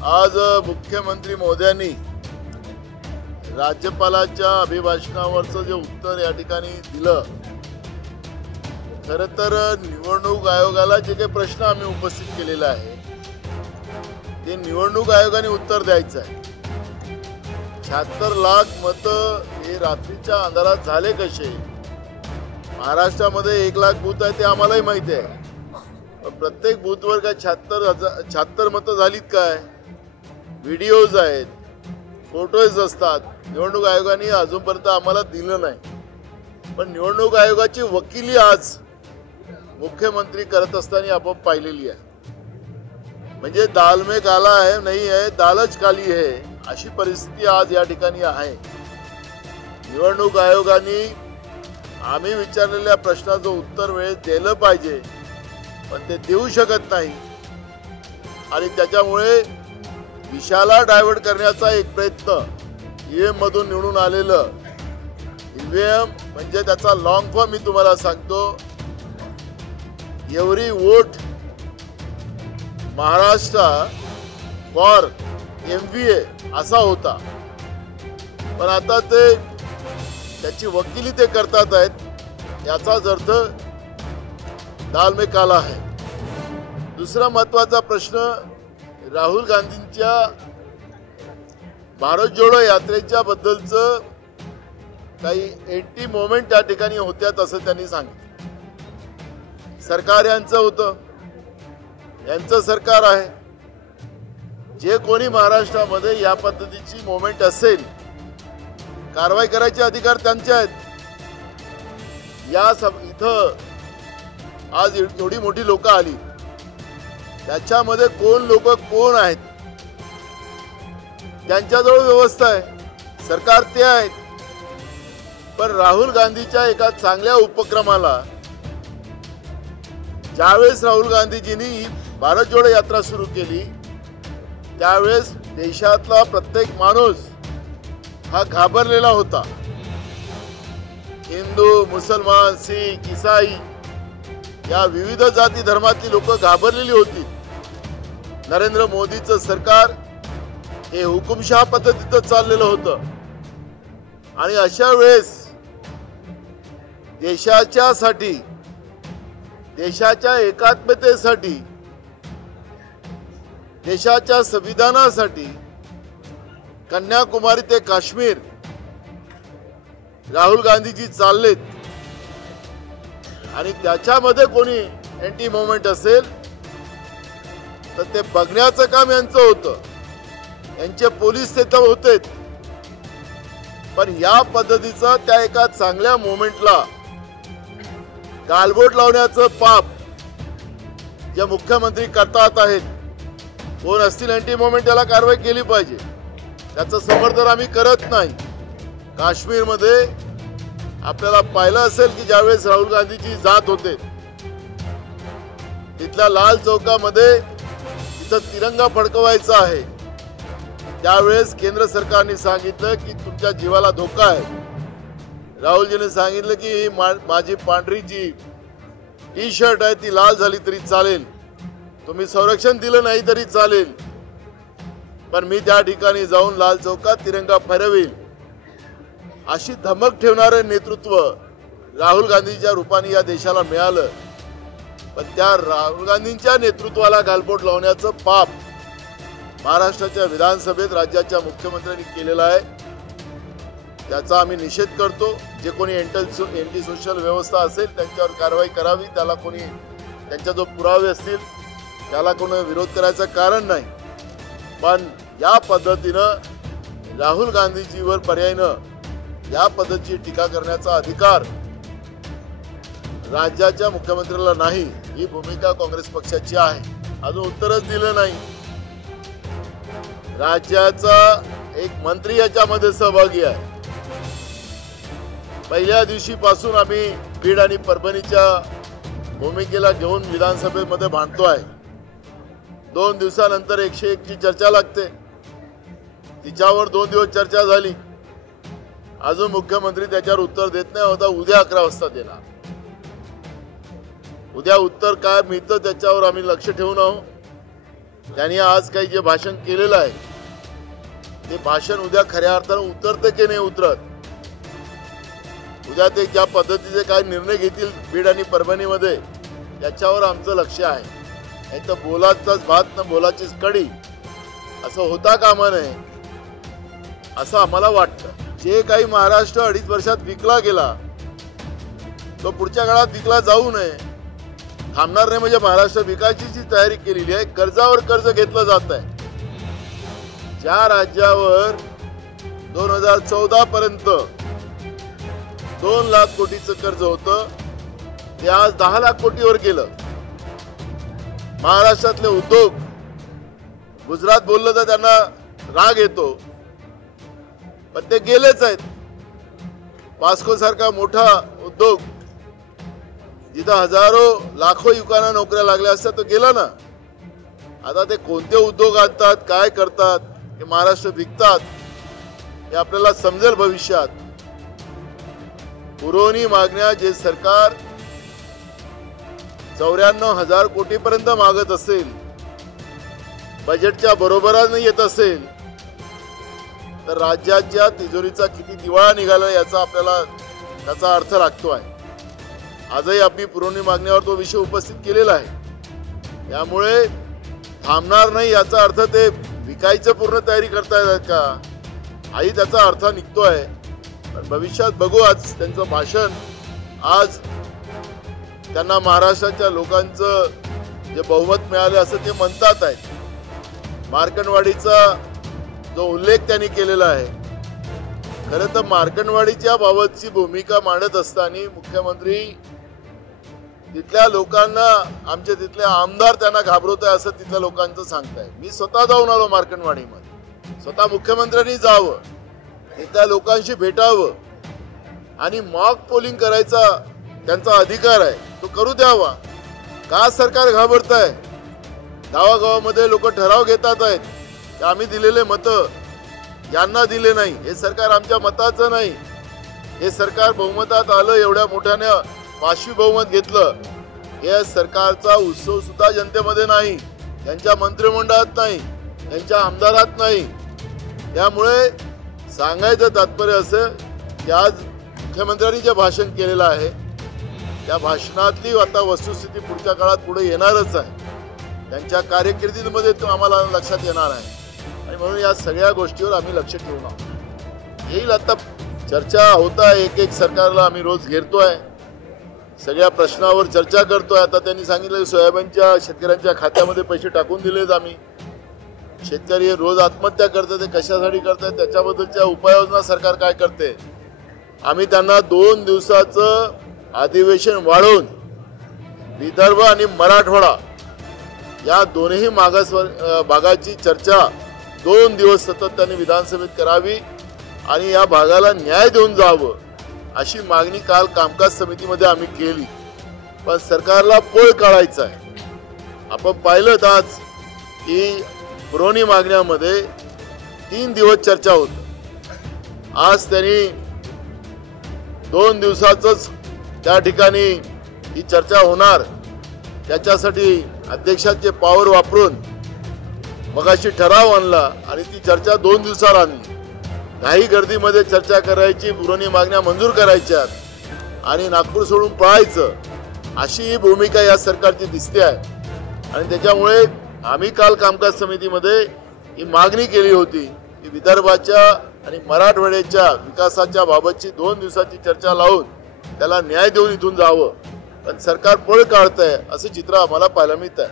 आज मुख्यमंत्री महोदयांनी राज्यपालाच्या अभिभाषणावरचं जे उत्तर या ठिकाणी दिलं, खरं तर निवडणूक आयोगाला जे काही प्रश्न आम्ही उपस्थित केलेला आहे ते निवडणूक आयोगाने उत्तर द्यायचं आहे। 76 लाख मतं हे रात्रीच्या अंधारात झाले कसे? महाराष्ट्रामध्ये 1 लाख बूथ आहे ते आम्हालाही माहिती आहे, पण प्रत्येक बूथवर काय 76 मतं झालीत काय? व्हिडिओज आहेत, फोटोज असतात। निवडणूक आयोगाने अजूनपर्यंत आम्हाला दिलं नाही, पण निवडणूक आयोगाची वकिली आज मुख्यमंत्री करत असताना आपण पाहिलेली आहे। म्हणजे दाल में काला है नहीं है, दालच काली है, अशी परिस्थिती आज या ठिकाणी आहे। निवडणूक आयोगाने आम्ही विचारलेल्या प्रश्नाचं उत्तर वेळेत दिलं पाहिजे, पण ते देऊ शकत नाही आणि त्याच्यामुळे दिशाला डायव्हर्ट करण्याचा एक प्रयत्न ईव्हीएम मधून निवडून आलेलं ईव्हीएम म्हणजे त्याचा लॉंग फॉर्म मी तुम्हाला सांगतो, every vote Maharashtra for MVA असा होता, पण आता ते त्याची वकिली ते करतात आहेत, याचाच अर्थ दाल में काला है। दुसरा महत्वाचा प्रश्न राहुल गांधींच्या भारत जोडो यात्रेच्या बद्दलचं काही एंटी मोमेंट या ठिकाणी होत्यात असं त्यांनी सांगितलं। सरकार यांचं होतं, यांचं सरकार आहे, जे कोणी महाराष्ट्रामध्ये या पद्धतीची मोमेंट असेल कारवाई करायचे अधिकार त्यांचे आहेत। इथं आज एवढी मोठी लोक आली, त्याच्यामध्ये कोण आहेत? त्यांच्याजवळ व्यवस्था आहे, सरकार ते आहेत, पण राहुल गांधीच्या एका चांगल्या उपक्रमाला ज्यावेळेस राहुल गांधीजींनी ही भारत जोडो यात्रा सुरू केली त्यावेळेस देशातला प्रत्येक माणूस हा घाबरलेला होता। हिंदू, मुसलमान, सिख, ईसाई या विविध जाती धर्मातली लोक घाबरलेली होती। नरेंद्र मोदीचं सरकार हे हुकुमशाह पद्धतीत चाललेलं होतं आणि अशा वेळेस देशाच्यासाठी, देशाच्या एकात्मतेसाठी, देशाच्या संविधानासाठी कन्याकुमारी ते काश्मीर राहुल गांधीजी चाललेत आणि त्याच्यामध्ये कोणी एंटी मोमेंट असेल तर ते बघण्याचं काम यांचं होतं, यांचे पोलीस तिथं होते, पण या पद्धतीचं त्या एका चांगल्या मोमेंटला गालबोट लावण्याचं पाप जे मुख्यमंत्री करतात आहेत, कोण असतील एंटी मोमेंट याला कारवाई केली पाहिजे, त्याचं समर्थन आम्ही करत नाही। काश्मीरमध्ये आपल्याला पाहिलं असेल की ज्यावेळेस राहुल गांधीजी जात होते तिथल्या लाल चौकामध्ये तिथं तिरंगा फडकवायचा आहे, त्यावेळेस केंद्र सरकारने सांगितलं की तुमच्या जीवाला धोका आहे। राहुलजीने सांगितलं की ही माझी पांढरी जी टी शर्ट आहे ती लाल झाली तरी चालेल, तुम्ही संरक्षण दिलं नाही तरी चालेल, पण मी त्या ठिकाणी जाऊन लाल चौकात तिरंगा फहरवील, अशी धमक ठेवणारे नेतृत्व राहुल गांधीच्या रूपाने या देशाला मिळालं। पण त्या राहुल गांधींच्या नेतृत्वाला गालबोट लावण्याचं पाप महाराष्ट्राच्या विधानसभेत राज्याच्या मुख्यमंत्र्यांनी केलेलं आहे, त्याचा आम्ही निषेध करतो। जे कोणी एंटी सोशल व्यवस्था असेल त्यांच्यावर कारवाई करावी, त्याला कोणी त्यांच्या जो पुरावे असतील त्याला कोणी विरोध करायचं कारण नाही, पण या पद्धतीनं राहुल गांधीजीवर पर्यायनं या पद्धतीची टीका करण्याचा अधिकार राज्याच्या मुख्यमंत्र्याला नाही, ही भूमिका काँग्रेस पक्षाची आहे। अजून उत्तरच दिलं नाही। राज्याचा एक मंत्री याच्यामध्ये सहभागी आहे। पहिल्या दिवशीपासून आम्ही बीड आणि परभणीच्या भूमिकेला घेऊन विधानसभेमध्ये भांडतोय। 2 दिवसानंतर 101 ची चर्चा लागते, तिच्यावर 2 दिवस चर्चा झाली, अजून मुख्यमंत्री त्याच्यावर उत्तर देत नाही होता। उद्या 11 वाजता देणार, उद्या उत्तर काय मिळतं त्याच्यावर आम्ही लक्ष ठेवून आहोत। त्यांनी आज काही जे भाषण केलेलं आहे ते भाषण उद्या खऱ्या अर्थानं उतरतं की नाही उतरत, उद्या ते ज्या पद्धतीचे काय निर्णय घेतील बीड आणि परभणीमध्ये याच्यावर आमचं लक्ष आहे. नाही तर बोलाचाच भात न बोलाचीच कडी असं होता कामा नये असं आम्हाला वाटतं. जे काही महाराष्ट्र 2.5 वर्षात विकला गेला तो पुढच्या काळात विकला जाऊ नये, थांबणार नाही. म्हणजे महाराष्ट्र विकायची जी तयारी केलेली आहे, कर्जावर कर्ज घेतलं जात आहे. ज्या राज्यावर 2014 पर्यंत 2 लाख कोटीचं कर्ज होतं ते आज 10 लाख कोटीवर गेलं. महाराष्ट्रातले उद्योग, गुजरात बोललं तर त्यांना राग येतो, पण ते गेलेच आहेत. वास्को सारखा मोठा उद्योग जिथं हजारो लाखो युवकांना नोकऱ्या लागल्या असतात तो गेला ना. आता ते कोणते उद्योग आणतात, काय करतात, हे महाराष्ट्र विकतात हे आपल्याला समजेल भविष्यात. पुरवणी मागण्या जे सरकार 94,000 कोटीपर्यंत मागत असेल, बजेटच्या बरोबरीने येत असेल, तर राज्याच्या तिजोरीचा किती दिवाळा निघाला याचा आपल्याला त्याचा अर्थ लागतो आहे. आजही आपली पुरवणी मागण्यावर तो विषय उपस्थित केलेला आहे. त्यामुळे थांबणार नाही याचा अर्थ ते विकायचं पूर्ण तयारी करतायत का, आई त्याचा अर्थ निघतोय. पण भविष्यात बघू. आज त्यांचं भाषण, आज त्यांना महाराष्ट्राच्या लोकांचं जे बहुमत मिळालं असं ते म्हणतात आहेत. मार्कंडवाडीचा जो उल्लेख त्यांनी केलेला आहे, खरं तर मार्कंडवाडीच्या बाबतची भूमिका मांडत असताना मुख्यमंत्री तिथल्या लोकांना, आमचे तिथले आमदार त्यांना घाबरवत आहे असं तिथल्या लोकांचं सांगताय. मी स्वतः जाऊन आलो मार्कंडवाडीमध्ये, स्वतः मुख्यमंत्र्यांनी जावं, तिथल्या लोकांशी भेटावं आणि मॉक पोलिंग करायचा त्यांचा अधिकार आहे, तो करू द्यावा. का सरकार घाबरत आहे? गावागावामध्ये लोक ठराव घेतात आहेत की आम्ही दिलेले मतं यांना दिले नाही. हे सरकार आमच्या मताचं नाही. हे सरकार बहुमतात आलं, एवढ्या मोठ्याने 5वी बहुमत घेतलं. या सरकारचा उत्सव सुद्धा जनतेमध्ये नाही, त्यांच्या मंत्रिमंडळात नाही, त्यांच्या आमदारात नाही. त्यामुळे सांगायचं तात्पर्य असं की आज मुख्यमंत्र्यांनी जे भाषण केलेलं आहे त्या भाषणातली आता वस्तुस्थिती पुढच्या काळात पुढे येणारच आहे. त्यांच्या कारकिर्दीमध्ये तो आम्हाला लक्षात येणार आहे आणि म्हणून या सगळ्या गोष्टीवर आम्ही लक्ष ठेवून आहोत. येईल आता चर्चा होत आहे, एक सरकारला आम्ही रोज घेरतोय, सगळ्या प्रश्नावर चर्चा करतोय. आता त्यांनी सांगितलं सोयाबीनच्या शेतकऱ्यांच्या खात्यामध्ये पैसे टाकून दिलेत आम्ही. शेतकरी रोज आत्महत्या करतात, ते कशासाठी करतात त्याच्याबद्दलच्या उपाययोजना सरकार काय करते. आम्ही त्यांना 2 दिवसाचं अधिवेशन वाढवून विदर्भ आणि मराठवाडा या दोन्ही मागास भागाची चर्चा 2 दिवस सातत्याने विधानसभेत करावी आणि या भागाला न्याय देऊन जावं अशी मागणी काल कामकाज समितीमध्ये आम्ही केली. पण सरकारला पळ काढायचा आहे. आपण पाहिलं आज की पुरवणी मागण्यामध्ये 3 दिवस चर्चा होती. आज त्यांनी 2 दिवसाचंच त्या ठिकाणी ही चर्चा होणार, त्याच्यासाठी अध्यक्षांचे पॉवर वापरून मगाशी ठराव आणला आणि ती चर्चा 2 दिवसाला आणली. काही गर्दीमध्ये चर्चा करायची, पुरवणी मागण्या मंजूर करायच्या आणि नागपूर सोडून पळायचं, अशी ही भूमिका या सरकारची दिसते आहे. आणि त्याच्यामुळे आम्ही काल कामकाज समितीमध्ये ही मागणी केली होती की विदर्भाच्या आणि मराठवाड्याच्या विकासाच्या बाबतची 2 दिवसाची चर्चा लावून त्याला न्याय देऊन इथून जावं. पण सरकार पळ काढतंय असं चित्र आम्हाला पाहायला मिळत आहे.